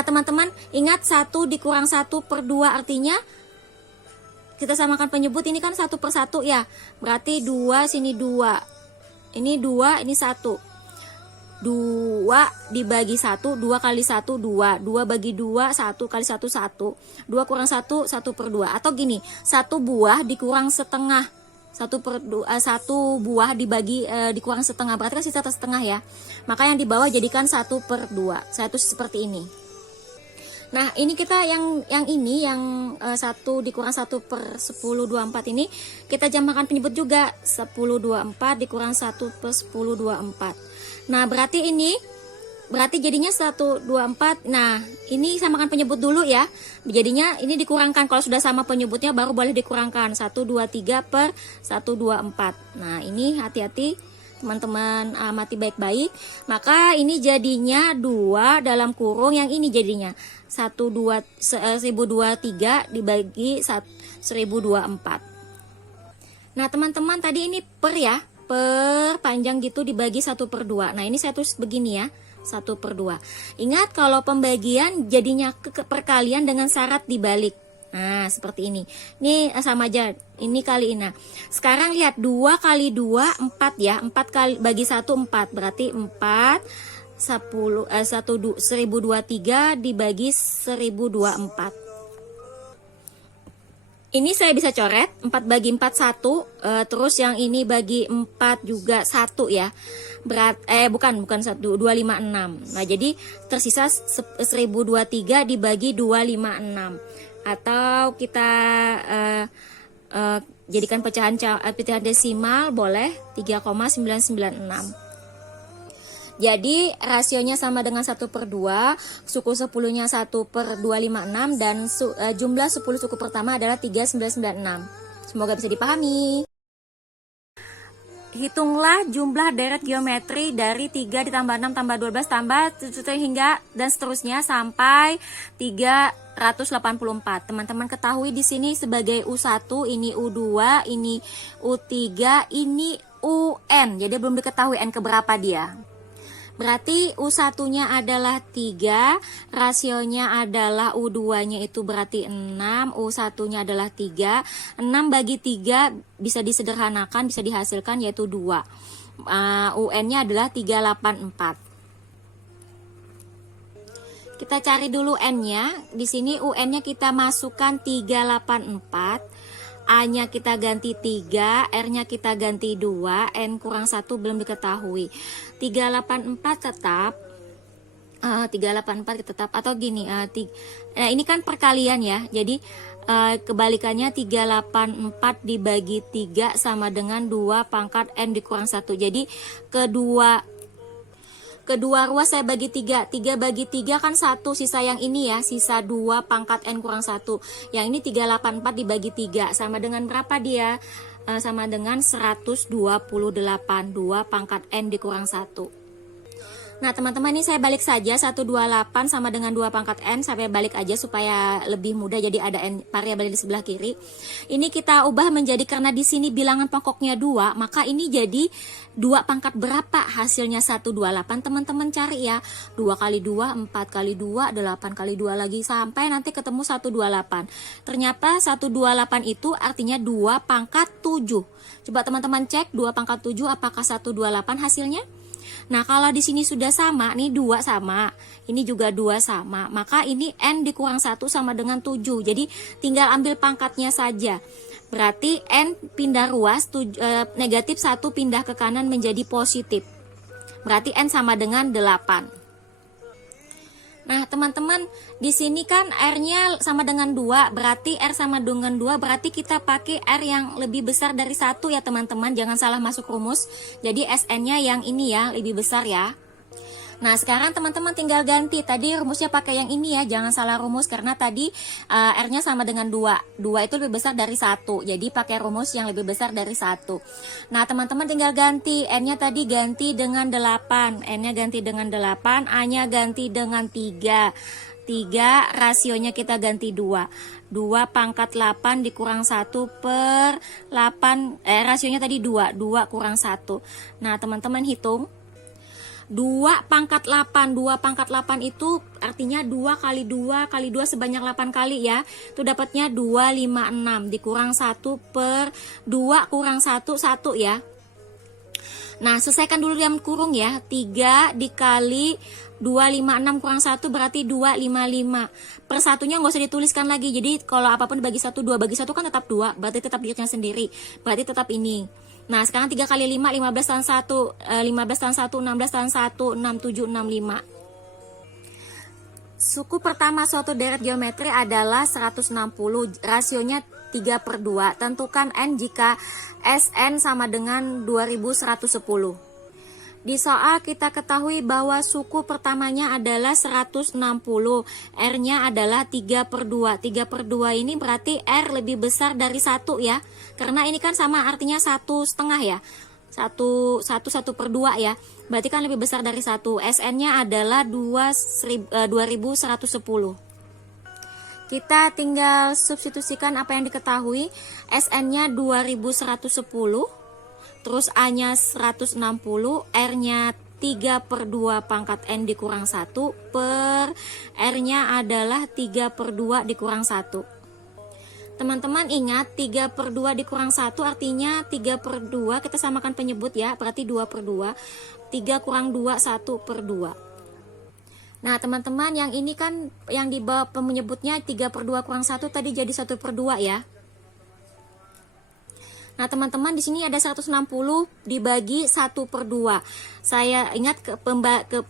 teman-teman ingat 1 dikurang 1 per 2 artinya kita samakan penyebut ini kan 1 per 1 ya. Berarti 2 sini 2. Ini 2, ini 1. 2 dibagi 1, 2 kali 1, 2. 2 bagi 2, 1 kali 1, 1. 2 kurang 1, 1 per 2. Atau gini, 1 buah dikurang setengah. 1 buah dibagi dikurang setengah. Berarti kan sisa setengah ya. Maka yang di bawah jadikan 1 per 2. 1 seperti ini. Nah, ini kita yang 1 dikurang 1 per 10, 24 ini kita jamakan penyebut juga. 10, 24 dikurang 1 per 10, 24. Nah, berarti jadinya 124. Nah, ini samakan penyebut dulu ya. Jadinya ini dikurangkan. Kalau sudah sama penyebutnya baru boleh dikurangkan. 123 per 124. Nah, ini hati-hati teman-teman, amati baik-baik. Maka ini jadinya 2 dalam kurung, yang ini jadinya 1023 dibagi 1024. Nah, teman-teman tadi ini per ya. Per panjang gitu dibagi 1 per 2. Nah, ini saya tulis begini ya, 1 per 2. Ingat kalau pembagian jadinya perkalian dengan syarat dibalik. Nah, seperti ini. Ini sama aja, ini kali ini. Nah, sekarang lihat 2 kali 2, 4 ya. 4 kali bagi 1, 4. Berarti 4, 1023 dibagi 1024. Ini saya bisa coret 4 bagi 4 1, terus yang ini bagi 4 juga 1 ya. Bukan 1, 256. Nah, jadi tersisa 1023 dibagi 256. atau kita jadikan pecahan desimal boleh 3,996. Jadi rasionya sama dengan 1/2, suku 10-nya 1/256 dan jumlah 10 suku pertama adalah 3996. Semoga bisa dipahami. Hitunglah jumlah deret geometri dari 3 ditambah 6 tambah 12 tambah hingga dan seterusnya sampai 384. Teman-teman ketahui di sini sebagai U1, ini U2, ini U3, ini UN. Jadi belum diketahui N keberapa dia. Berarti U1-nya adalah 3, rasionya adalah U2-nya itu berarti 6, U1-nya adalah 3. 6 bagi 3 bisa disederhanakan, bisa dihasilkan yaitu 2. UN-nya adalah 384. Kita cari dulu N-nya. Di sini UN-nya kita masukkan 384. A-nya kita ganti 3, R-nya kita ganti 2, N kurang 1 belum diketahui. 384 tetap, 384 tetap, atau gini, ini kan perkalian ya, jadi kebalikannya 384 dibagi 3 sama dengan 2 pangkat N dikurang 1. Jadi kedua ruas saya bagi 3. 3 bagi 3 kan 1, sisa yang ini ya, sisa 2 pangkat N kurang 1. Yang ini 384 dibagi 3 sama dengan berapa dia? Sama dengan 128, 2 pangkat N dikurang 1. Nah teman-teman, ini saya balik saja, 128 sama dengan 2 pangkat N, sampai balik aja supaya lebih mudah, jadi ada N variabel di sebelah kiri. Ini kita ubah menjadi, karena di sini bilangan pokoknya 2, maka ini jadi 2 pangkat berapa? Hasilnya 128, teman-teman cari ya. 2 kali 2, 4 kali 2, 8 kali 2 lagi, sampai nanti ketemu 128. Ternyata 128 itu artinya 2 pangkat 7. Coba teman-teman cek 2 pangkat 7 apakah 128 hasilnya? Nah, kalau di sini sudah sama, nih 2 sama, ini juga 2 sama, maka ini N dikurang 1 sama dengan 7. Jadi tinggal ambil pangkatnya saja. Berarti N pindah ruas, negatif 1 pindah ke kanan menjadi positif. Berarti N sama dengan 8. Nah, teman-teman, di sini kan R-nya sama dengan 2, berarti R sama dengan 2, berarti kita pakai R yang lebih besar dari 1 ya teman-teman, jangan salah masuk rumus. Jadi SN-nya yang ini ya, lebih besar ya. Nah, sekarang teman-teman tinggal ganti. Tadi rumusnya pakai yang ini ya, jangan salah rumus karena tadi R-nya sama dengan 2. 2 itu lebih besar dari 1. Jadi pakai rumus yang lebih besar dari 1. Nah, teman-teman tinggal ganti. N-nya tadi ganti dengan 8. N-nya ganti dengan 8, A-nya ganti dengan 3. 3, rasionya kita ganti 2. 2 pangkat 8 dikurang 1 per 8, rasionya tadi 2. 2 kurang 1. Nah, teman-teman hitung. 2 pangkat 8, 2 pangkat 8 itu artinya 2 kali 2 kali 2 sebanyak 8 kali ya. Itu dapatnya 256 dikurang 1 per 2 kurang 1, 1 ya. Nah, selesaikan dulu dalam kurung ya. 3 dikali 256 kurang 1 berarti 255. Per satunya nggak usah dituliskan lagi. Jadi kalau apapun dibagi 1, 2 bagi 1 kan tetap 2. Berarti tetap dirinya sendiri. Berarti tetap ini. Nah, sekarang 3 kali 5, 15 tahan 1, 15 tahan 1, 16 tahan 1, 67, 65. Suku pertama suatu deret geometri adalah 160, rasionya 3/2. Tentukan N jika SN sama dengan 2110. Di soal kita ketahui bahwa suku pertamanya adalah 160, R-nya adalah 3/2. 3/2 ini berarti R lebih besar dari 1 ya. Karena ini kan sama artinya 1,5 ya. 1/2 ya. Berarti kan lebih besar dari 1. SN-nya adalah 2110. Kita tinggal substitusikan apa yang diketahui. SN-nya 2110. Terus A-nya 160, R-nya 3/2 pangkat N dikurang 1 per R-nya adalah 3/2 dikurang 1. Teman-teman ingat 3/2 dikurang 1 artinya 3/2, kita samakan penyebut ya, berarti 2/2. 3 kurang 2, 1/2. Nah teman-teman, yang ini kan yang di bawah penyebutnya 3/2 kurang 1 tadi jadi 1/2 ya. Nah, teman-teman, di sini ada 160 dibagi 1/2. Saya ingat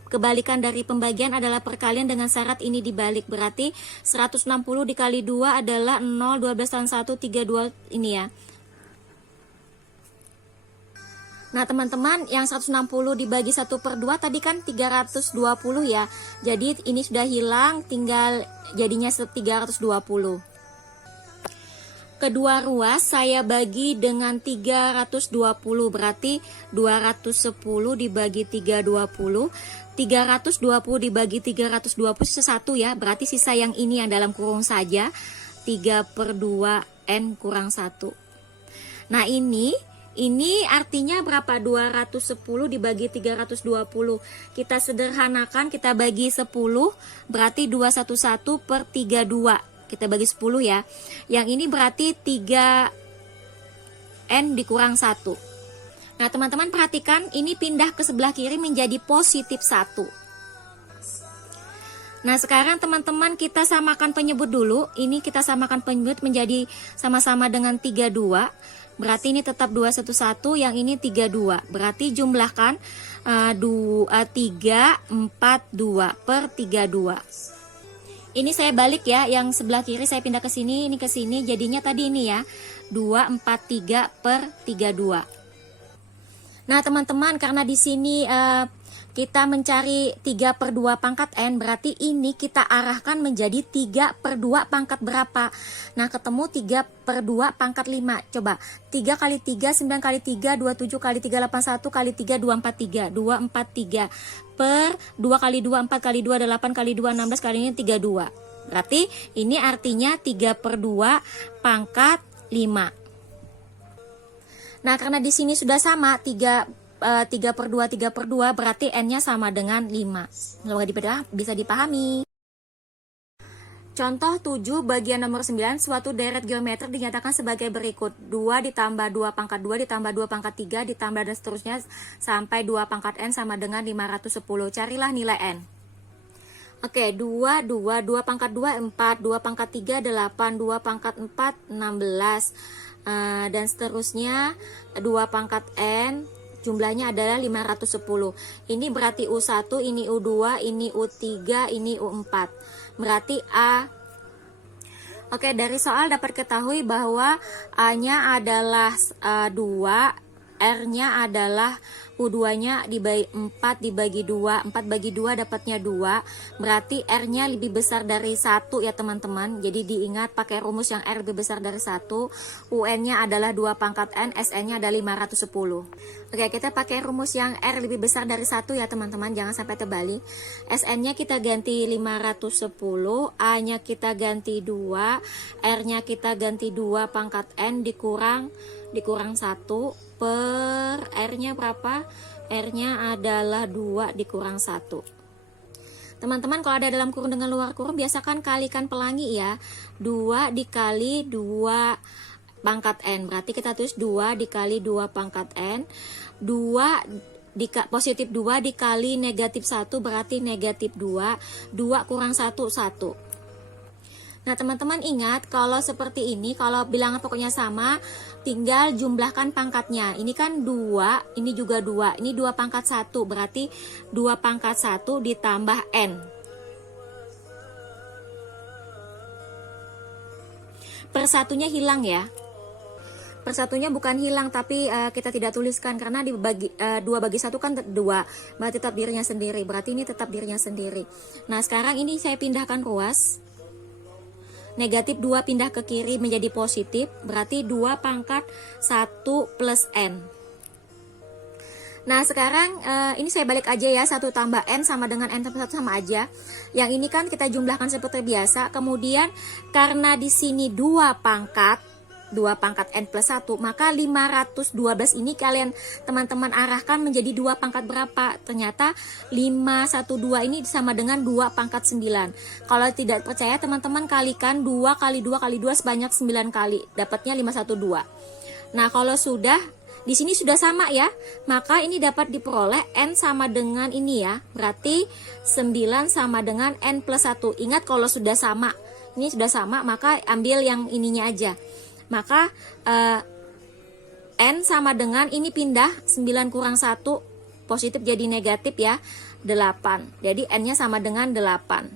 kebalikan dari pembagian adalah perkalian dengan syarat ini dibalik. Berarti 160 dikali 2 adalah 0, 12 tambah 1, 32 ini ya. Nah, teman-teman, yang 160 dibagi 1/2 tadi kan 320 ya. Jadi ini sudah hilang, tinggal jadinya 320. Kedua ruas saya bagi dengan 320, berarti 210 dibagi 320. 320 dibagi 320 sisa 1 ya, berarti sisa yang ini yang dalam kurung saja, 3/2 N kurang 1. Nah, ini artinya berapa? 210 dibagi 320. Kita sederhanakan, kita bagi 10, berarti 211 per 32. Kita bagi 10 ya. Yang ini berarti 3N dikurang 1. Nah, teman-teman perhatikan, ini pindah ke sebelah kiri menjadi positif 1. Nah, sekarang teman-teman kita samakan penyebut dulu. Ini kita samakan penyebut menjadi sama-sama dengan 32. Berarti ini tetap 211, yang ini 32. Berarti jumlahkan 342 per 32. Ini saya balik ya, yang sebelah kiri saya pindah ke sini, ini ke sini, jadinya tadi ini ya, 243 per 32. Nah, teman-teman, karena di sini kita mencari 3/2 pangkat N, berarti ini kita arahkan menjadi 3/2 pangkat berapa? Nah, ketemu 3/2 pangkat 5. Coba, 3 kali 3, 9 kali 3, 27 kali 3, 81 kali 3, 243. 243 per 2 kali 2, 4 kali 2, 8 kali 2, 16 kali ini 32. Berarti ini artinya 3/2 pangkat 5. Nah, karena di sini sudah sama 3/2 berarti N-nya sama dengan 5. Semoga bisa dipahami. Contoh 7 bagian nomor 9, suatu deret geometri dinyatakan sebagai berikut. 2 ditambah 2 pangkat 2 ditambah 2 pangkat 3 ditambah dan seterusnya sampai 2 pangkat N sama dengan 510. Carilah nilai N. Oke, 2 pangkat 2 4, 2 pangkat 3 8, 2 pangkat 4 16, dan seterusnya 2 pangkat N jumlahnya adalah 510. Ini berarti U1, ini U2, ini U3, ini U4. Berarti A. Oke, dari soal dapat ketahui bahwa A-nya adalah 2, R-nya adalah U2-nya dibagi 4 dibagi 2. 4 bagi 2 dapatnya 2. Berarti R-nya lebih besar dari 1 ya, teman-teman. Jadi diingat pakai rumus yang R lebih besar dari 1. UN-nya adalah 2 pangkat N, SN-nya adalah 510. Oke, kita pakai rumus yang R lebih besar dari 1 ya, teman-teman. Jangan sampai terbalik. SN-nya kita ganti 510, A-nya kita ganti 2, R-nya kita ganti 2 pangkat N dikurang 1 per R-nya berapa? R-nya adalah 2 dikurang 1. Teman-teman, kalau ada dalam kurung dengan luar kurung, biasakan kalikan pelangi ya. 2 dikali 2 pangkat N. Berarti kita tulis 2 dikali 2 pangkat N. 2 positif 2 dikali negatif 1 berarti negatif 2. 2 kurang 1, 1. Nah, teman-teman ingat, kalau seperti ini, kalau bilangan pokoknya sama, tinggal jumlahkan pangkatnya. Ini kan 2, ini juga 2, ini 2 pangkat 1, berarti 2 pangkat 1 ditambah N. Per satunya hilang ya. Per satunya bukan hilang, tapi kita tidak tuliskan karena dibagi 2 bagi 1 kan 2, berarti tetap dirinya sendiri. Berarti ini tetap dirinya sendiri. Nah, sekarang ini saya pindahkan ruas. Negatif 2 pindah ke kiri menjadi positif, berarti 2 pangkat 1 plus N. Nah, sekarang ini saya balik aja ya, 1 tambah N sama dengan N tambah 1 sama aja. Yang ini kan kita jumlahkan seperti biasa. Kemudian karena di sini 2 pangkat N plus 1, maka 512 ini kalian teman-teman arahkan menjadi 2 pangkat berapa? Ternyata 512 ini sama dengan 2 pangkat 9. Kalau tidak percaya, teman-teman kalikan 2 kali 2 kali 2 sebanyak 9 kali, dapatnya 512. Nah, kalau sudah di sini sudah sama ya, maka ini dapat diperoleh N sama dengan ini ya, berarti 9 sama dengan N plus 1. Ingat, kalau sudah sama, ini sudah sama, maka ambil yang ininya aja. Maka N sama dengan, ini pindah 9 kurang 1, positif jadi negatif ya, 8. Jadi N-nya sama dengan 8.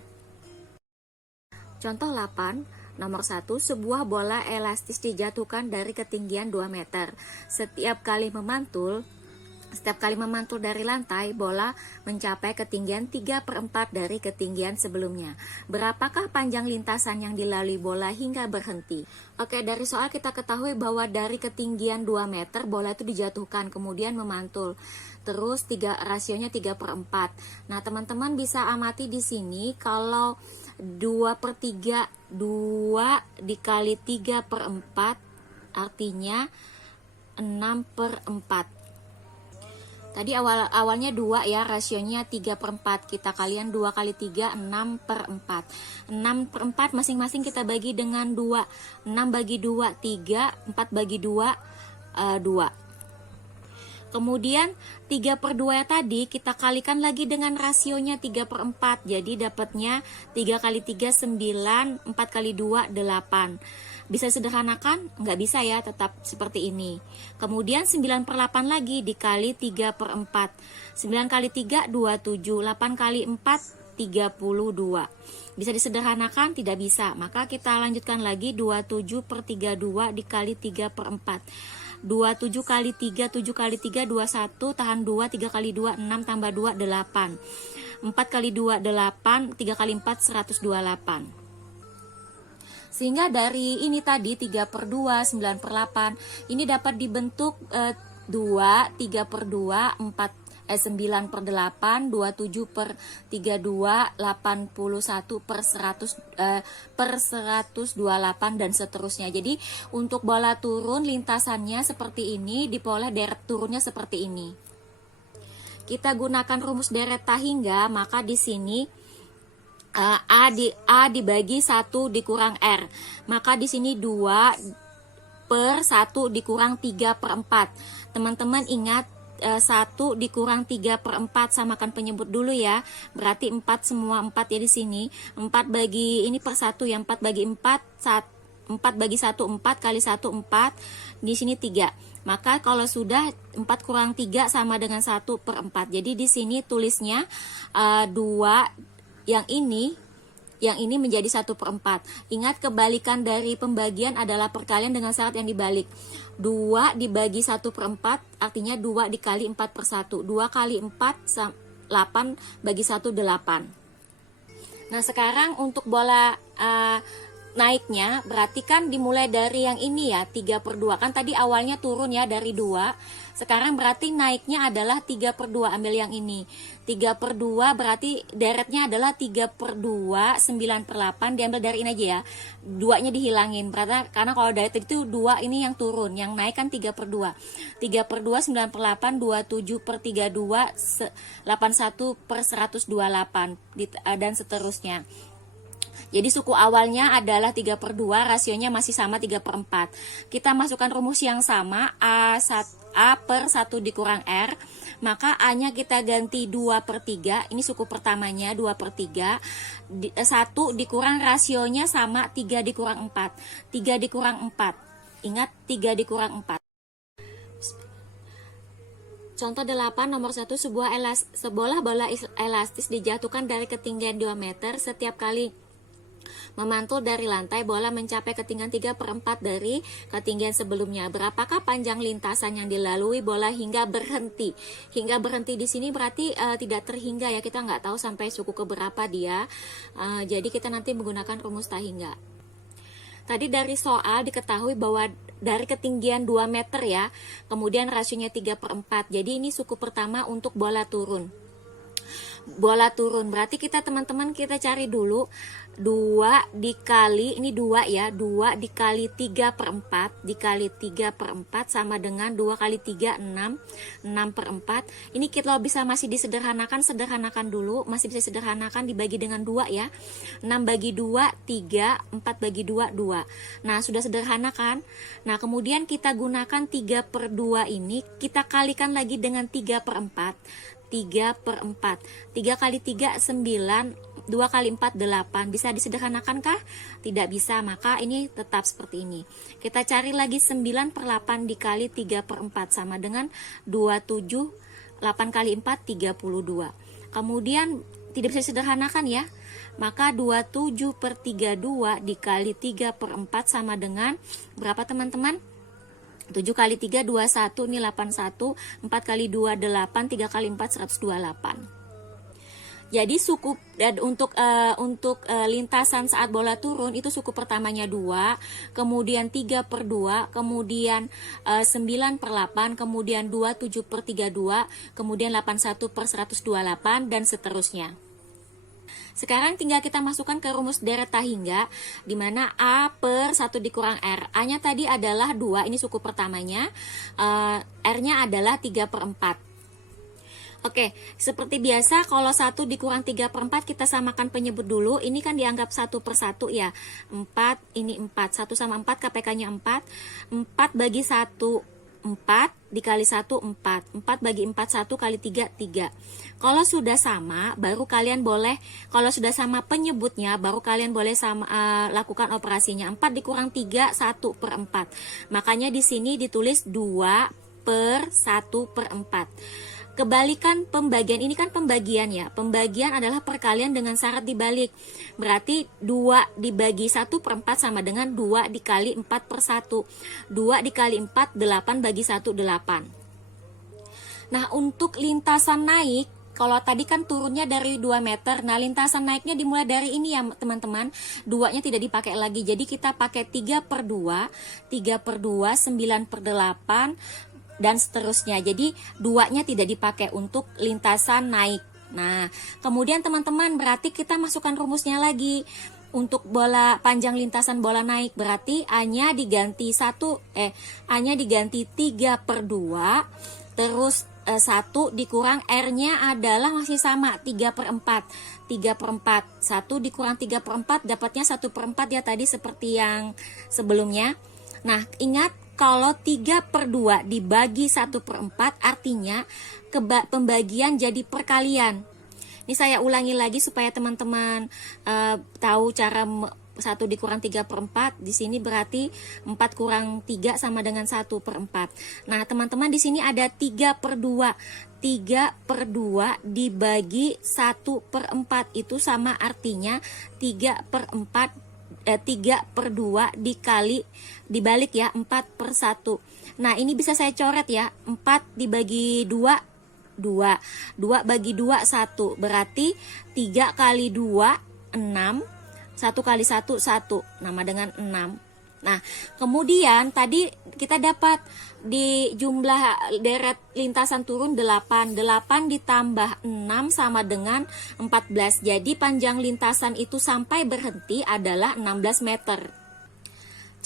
Contoh 8, nomor 1, sebuah bola elastis dijatuhkan dari ketinggian 2 meter. Setiap kali memantul dari lantai, bola mencapai ketinggian 3/4 dari ketinggian sebelumnya. Berapakah panjang lintasan yang dilalui bola hingga berhenti? Oke, dari soal kita ketahui bahwa dari ketinggian 2 meter, bola itu dijatuhkan, kemudian memantul. Terus rasionya 3/4. Nah, teman-teman bisa amati di sini, kalau 2/3, 2 dikali 3/4, artinya 6/4. Tadi awalnya 2 ya, rasionya 3/4. Kita kalian 2 kali 3, 6/4. 6/4 masing-masing kita bagi dengan 2. 6 bagi 2, 3. 4 bagi 2, 2. Kemudian 3/2 tadi kita kalikan lagi dengan rasionya 3/4. Jadi dapatnya 3 kali 3, 9. 4 kali 2, 8. Bisa sederhanakan? Nggak bisa ya, tetap seperti ini. Kemudian 9/8 lagi dikali 3/4. 9 kali 3, 27. 8 kali 4, 32. Bisa disederhanakan? Tidak bisa. Maka kita lanjutkan lagi, 27/32 dikali 3/4. 27 kali 3, 7 kali 3, 21, tahan 2, 3 kali 2, 6, tambah 2, 8. 4 kali 2, 8, 3 kali 4, 128. Sehingga dari ini tadi 3/2, 9/8, ini dapat dibentuk 2, 3/2, 9/8, 27/32, 81/100, per 128 dan seterusnya. Jadi untuk bola turun lintasannya seperti ini, diperoleh deret turunnya seperti ini. Kita gunakan rumus deret tak hingga, maka di sini A dibagi 1 dikurang R. Maka di sini 2/1 dikurang 3/4. Teman-teman ingat, 1 dikurang 3/4, samakan penyebut dulu ya. Berarti 4 semua 4 ya di sini. 4 bagi ini per 1 ya, 4 bagi 4, 4 bagi 1 4 kali 1 4. Di sini 3. Maka kalau sudah 4 kurang 3 sama dengan 1/4. Jadi di sini tulisnya 2, yang ini menjadi 1/4. Ingat, kebalikan dari pembagian adalah perkalian dengan syarat yang dibalik. 2 dibagi 1/4 artinya 2 dikali 4/1. 2 kali 4, 8 bagi 1, 8. Nah, sekarang untuk bola naiknya, berarti kan dimulai dari yang ini ya, 3/2. Kan tadi awalnya turun ya dari 2. Sekarang berarti naiknya adalah 3/2, ambil yang ini. 3/2 berarti deretnya adalah 3/2, 9/8, diambil dari ini aja ya. 2-nya dihilangin, berarti karena kalau dari tadi itu 2 ini yang turun, yang naik kan 3/2. 3/2, 9/8, 27/32, 81/128, dan seterusnya. Jadi suku awalnya adalah 3/2, rasionya masih sama 3/4. Kita masukkan rumus yang sama, A per 1 dikurang R. Maka A-nya kita ganti 2/3, ini suku pertamanya 2/3. 1 dikurang rasionya sama 3 dikurang 4. 3 dikurang 4. Ingat, 3 dikurang 4. Contoh 8, nomor 1, sebuah bola elastis dijatuhkan dari ketinggian 2 meter. Setiap kali memantul dari lantai, bola mencapai ketinggian 3/4 dari ketinggian sebelumnya. Berapakah panjang lintasan yang dilalui bola hingga berhenti? Hingga berhenti di sini berarti tidak terhingga ya, kita nggak tahu sampai suku keberapa dia. Jadi kita nanti menggunakan rumus tak hingga. Tadi dari soal diketahui bahwa dari ketinggian 2 meter ya, kemudian rasionya 3/4. Jadi ini suku pertama untuk bola turun. Bola turun berarti kita teman-teman kita cari dulu 2 dikali, ini 2 ya, 2 dikali 3/4 dikali 3/4 sama dengan 2 kali 3, 6, 6/4. Ini kita bisa masih sederhanakan dulu, masih bisa sederhanakan, dibagi dengan 2 ya. 6 bagi 2, 3, 4 bagi 2, 2. Nah, sudah sederhana kan? Nah, kemudian kita gunakan 3/2 ini, kita kalikan lagi dengan 3/4. 3/4. 3 kali 3, 9. 2 kali 4, 8. Bisa disederhanakan kah? Tidak bisa, maka ini tetap seperti ini. Kita cari lagi 9 per 8 dikali 3 per 4 sama dengan 27, 8 kali 4, 32. Kemudian tidak bisa disederhanakan ya, maka 27 per 32 dikali 3 per 4 sama dengan berapa teman-teman? 7 kali 3, 21, ini 81, 4 kali 2, 8, 3 kali 4, 128. Jadi suku dan untuk lintasan saat bola turun itu suku pertamanya 2, kemudian 3 per 2, kemudian 9 per 8, kemudian 27 per 32, kemudian 81 per 128, dan seterusnya. Sekarang tinggal kita masukkan ke rumus deret tak hingga, di mana A per 1 dikurang R. A-nya tadi adalah 2, ini suku pertamanya. R-nya adalah 3 per 4. Oke, seperti biasa kalau 1 dikurang 3 per 4 kita samakan penyebut dulu. Ini kan dianggap 1 per 1 ya. 4, ini 4. 1 sama 4, KPK-nya 4. 4 bagi 1, 4 dikali 1, 4. 4 bagi 4, 1 kali 3, 3. Kalau sudah sama, baru kalian boleh, kalau sudah sama penyebutnya, baru kalian boleh lakukan operasinya. 4 dikurang 3, 1 per 4. Makanya di sini ditulis 2 per 1 per 4. Kebalikan pembagian, ini kan pembagian ya. Pembagian adalah perkalian dengan syarat dibalik. Berarti 2 dibagi 1 per 4 sama dengan 2 dikali 4 per 1. 2 dikali 4, 8 bagi 1, 8. Nah, untuk lintasan naik, kalau tadi kan turunnya dari 2 meter. Nah, lintasan naiknya dimulai dari ini ya teman-teman. 2-nya tidak dipakai lagi. Jadi kita pakai 3 per 2, 3 per 2, 9 per 8, dan seterusnya. Jadi 2-nya tidak dipakai untuk lintasan naik. Nah, kemudian teman-teman berarti kita masukkan rumusnya lagi. Untuk bola panjang lintasan bola naik berarti A-nya diganti 3 per 2, terus 1 dikurang R-nya adalah masih sama 3 per 4. 3 per 4, 1 dikurang 3 per 4 dapatnya 1 per 4 ya tadi seperti yang sebelumnya. Nah, ingat kalau 3 per 2 dibagi 1 per 4 artinya pembagian jadi perkalian. Ini saya ulangi lagi supaya teman-teman tahu cara 1 dikurang 3 per 4. Di sini berarti 4 kurang 3 sama dengan 1 per 4. Nah, teman-teman di sini ada 3 per 2. 3 per 2 dibagi 1 per 4 itu sama artinya 3 per 2 dibalik ya 4 per 1. Nah, ini bisa saya coret ya. 4 dibagi 2, 2. 2 bagi 2, 1. Berarti 3 kali 2, 6. 1 kali 1, 1. Nama dengan 6. Nah, kemudian tadi kita dapat di jumlah deret lintasan turun 8. 8 ditambah 6 sama dengan 14. Jadi panjang lintasan itu sampai berhenti adalah 16 meter.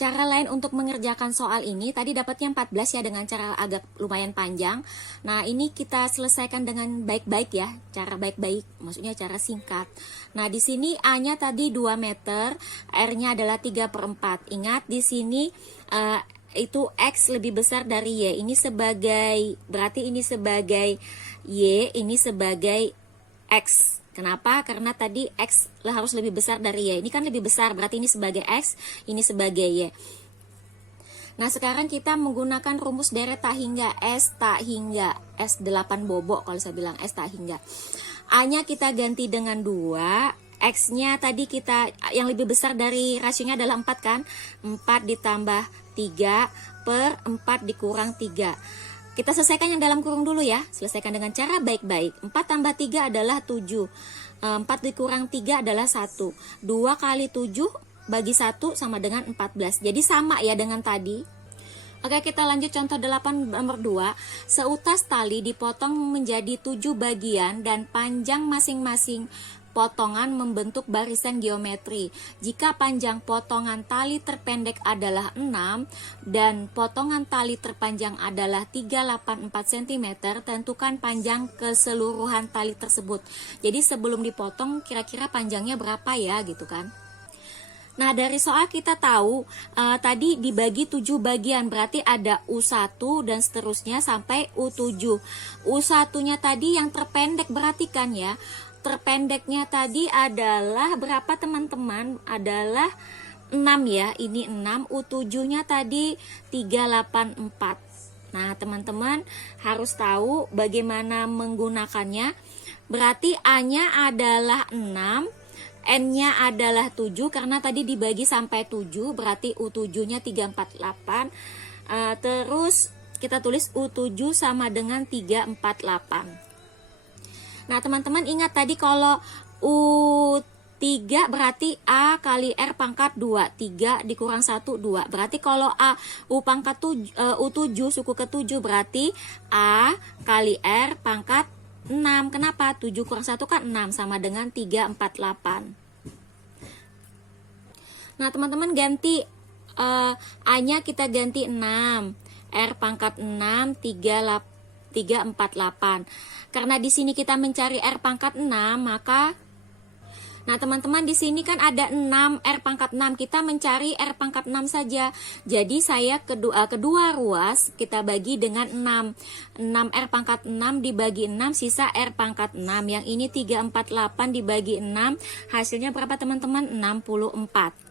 Cara lain untuk mengerjakan soal ini, tadi dapatnya 14 ya dengan cara agak lumayan panjang. Nah, ini kita selesaikan dengan baik-baik ya, cara baik-baik, maksudnya cara singkat. Nah, di sini A-nya tadi 2 meter, R-nya adalah 3 per 4. Ingat di sini itu X lebih besar dari Y. Ini berarti ini sebagai Y, ini sebagai X. Kenapa? Karena tadi X harus lebih besar dari Y. Ini kan lebih besar, berarti ini sebagai X, ini sebagai Y. Nah, sekarang kita menggunakan rumus deret tak hingga, S tak hingga, S8 bobok kalau saya bilang S tak hingga. A-nya kita ganti dengan 2, X-nya tadi kita yang lebih besar dari rasionya adalah 4 kan? 4 ditambah 3 per 4 dikurang 3. Kita selesaikan yang dalam kurung dulu ya. Selesaikan dengan cara baik-baik. 4 tambah 3 adalah 7. 4 dikurang 3 adalah 1. 2 kali 7 bagi 1 sama dengan 14. Jadi sama ya dengan tadi. Oke, kita lanjut contoh 8 nomor 2. Seutas tali dipotong menjadi 7 bagian dan panjang masing-masing potongan membentuk barisan geometri. Jika panjang potongan tali terpendek adalah 6 dan potongan tali terpanjang adalah 384 cm, tentukan panjang keseluruhan tali tersebut. Jadi sebelum dipotong kira-kira panjangnya berapa ya gitu kan. Nah, dari soal kita tahu tadi dibagi 7 bagian, berarti ada U1 dan seterusnya sampai U7. U1-nya tadi yang terpendek, perhatikan ya. terpendeknya tadi adalah berapa teman-teman? Adalah 6 ya, ini 6, U7-nya tadi 384. Nah, teman-teman harus tahu bagaimana menggunakannya. Berarti A-nya adalah 6, N-nya adalah 7, karena tadi dibagi sampai 7, berarti U7-nya 348. Terus kita tulis U7 sama dengan 348. Nah, teman-teman ingat tadi kalau U3 berarti A kali R pangkat 2, 3 dikurang 1, 2. Berarti kalau U7 suku ke-7 berarti A kali R pangkat 6. Kenapa? 7 kurang 1 kan 6, sama dengan 348. Nah, teman-teman ganti A-nya kita ganti 6. R pangkat 6, 348. Karena di sini kita mencari R pangkat 6, maka nah, teman-teman di sini kan ada 6 R pangkat 6, kita mencari R pangkat 6 saja. Jadi saya kedua ruas kita bagi dengan 6. 6 R pangkat 6 dibagi 6, sisa R pangkat 6. Yang ini 348 dibagi 6, hasilnya berapa teman-teman? 64.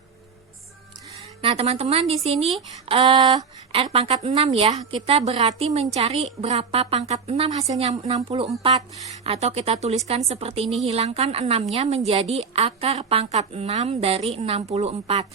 Nah, teman-teman di sini R pangkat 6 ya. Kita berarti mencari berapa pangkat 6, hasilnya 64. Atau kita tuliskan seperti ini, hilangkan 6-nya menjadi akar pangkat 6 dari 64.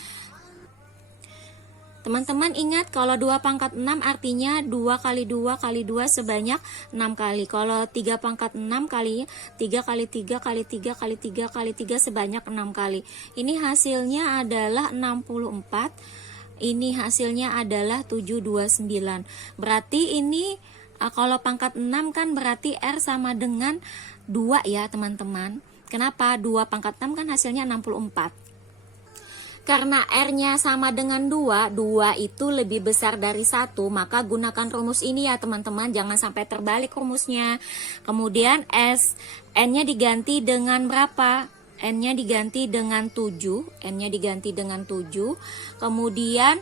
Teman-teman ingat kalau 2 pangkat 6 artinya 2 kali 2 kali 2 sebanyak 6 kali. Kalau 3 pangkat 6 kali 3 kali 3 kali 3 kali 3 kali 3 sebanyak 6 kali. Ini hasilnya adalah 64. Ini hasilnya adalah 729. Berarti ini kalau pangkat 6 kan berarti R sama dengan 2 ya teman-teman. Kenapa? 2 pangkat 6 kan hasilnya 64. Karena R-nya sama dengan 2, 2 itu lebih besar dari 1, maka gunakan rumus ini ya teman-teman, jangan sampai terbalik rumusnya. Kemudian N-nya diganti dengan berapa? N-nya diganti dengan 7, N-nya diganti dengan 7. Kemudian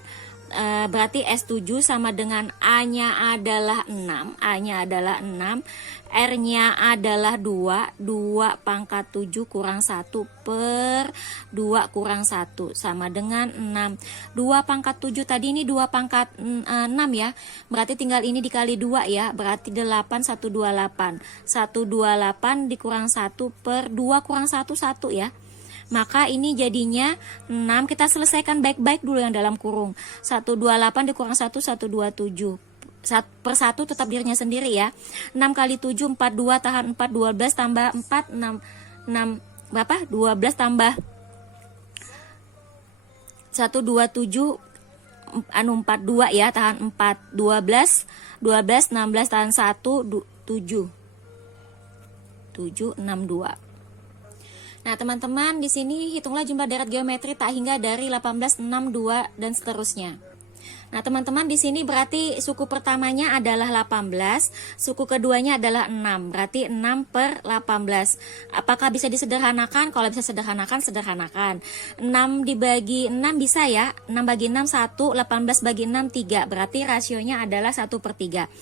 berarti S7 sama dengan A-nya adalah 6, A-nya adalah 6, R-nya adalah 2, 2 pangkat 7 kurang 1 per 2 kurang 1 sama dengan 6. 2 pangkat 7 tadi ini 2 pangkat 6 ya, berarti tinggal ini dikali 2 ya, berarti 8, 128. 128 dikurang 1 per 2 kurang 1, 1 ya. Maka ini jadinya 6, kita selesaikan baik-baik dulu yang dalam kurung. 128 dikurang 1, 127. Per 1 tetap dirinya sendiri ya. 6 kali 7, 42 tahan 4, 12 tambah 4, 6 berapa? 12 tambah 127, 42 ya, tahan 4, 12, 16 tahan 1, 7, 62. Nah, teman-teman di sini hitunglah jumlah deret geometri tak hingga dari 18, 6, 2 dan seterusnya. Nah, teman-teman di sini berarti suku pertamanya adalah 18, suku keduanya adalah 6, berarti 6 per 18. Apakah bisa disederhanakan? Kalau bisa sederhanakan, sederhanakan. 6 dibagi 6 bisa ya, 6 bagi 6 1, 18 bagi 6 3, berarti rasionya adalah 1 per 3.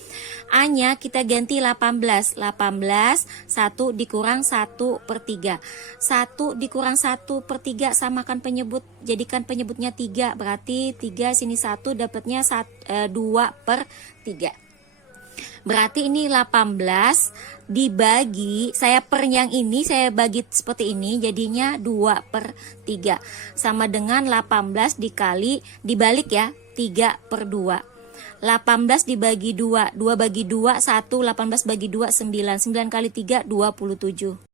A-nya kita ganti 18, 18, 1 dikurang 1 per 3. 1 dikurang 1 per 3 samakan penyebut, jadikan penyebutnya 3, berarti 3 sini 1 dapatnya 2 per 3. Berarti ini 18 dibagi, saya per yang ini saya bagi seperti ini, jadinya 2 per 3 sama dengan 18 dibalik ya, 3 per 2. 18 dibagi 2, 2 bagi 2 1, 18 bagi 2 9, 9 kali 3 27.